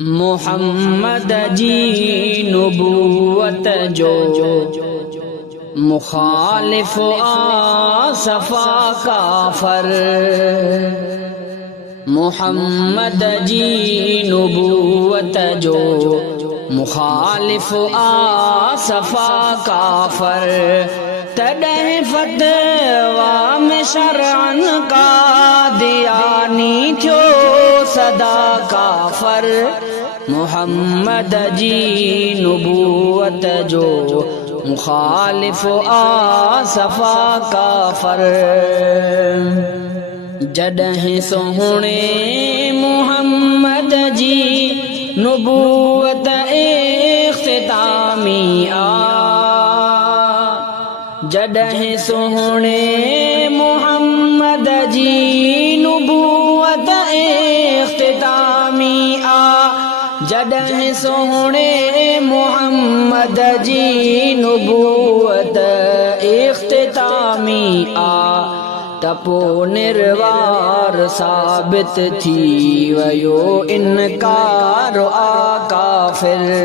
मुहम्मद जी नुबूवत जो मुखालिफ आसफा काफर। मुहम्मद जी नुबूवत जो मुखालिफ आसफा काफर। तॾहिं फतवा में शरअन का दियानी थियो सदा काफर। मुहम्मद जी नुबूवत जो मुखालिफ आसफा काफर। जॾहिं सोहणे मुहम्मद जी नुबूवत इख्तितामी आ। जॾहिं सोहणे मुहम्मद जी नुबूवत इख्तितामी आ। जॾहिं सोहणे मुहम्मद जी नुबूवत इख्तितामी आ। तपो निर्वार साबित थी वयो इनकार आ काफिर।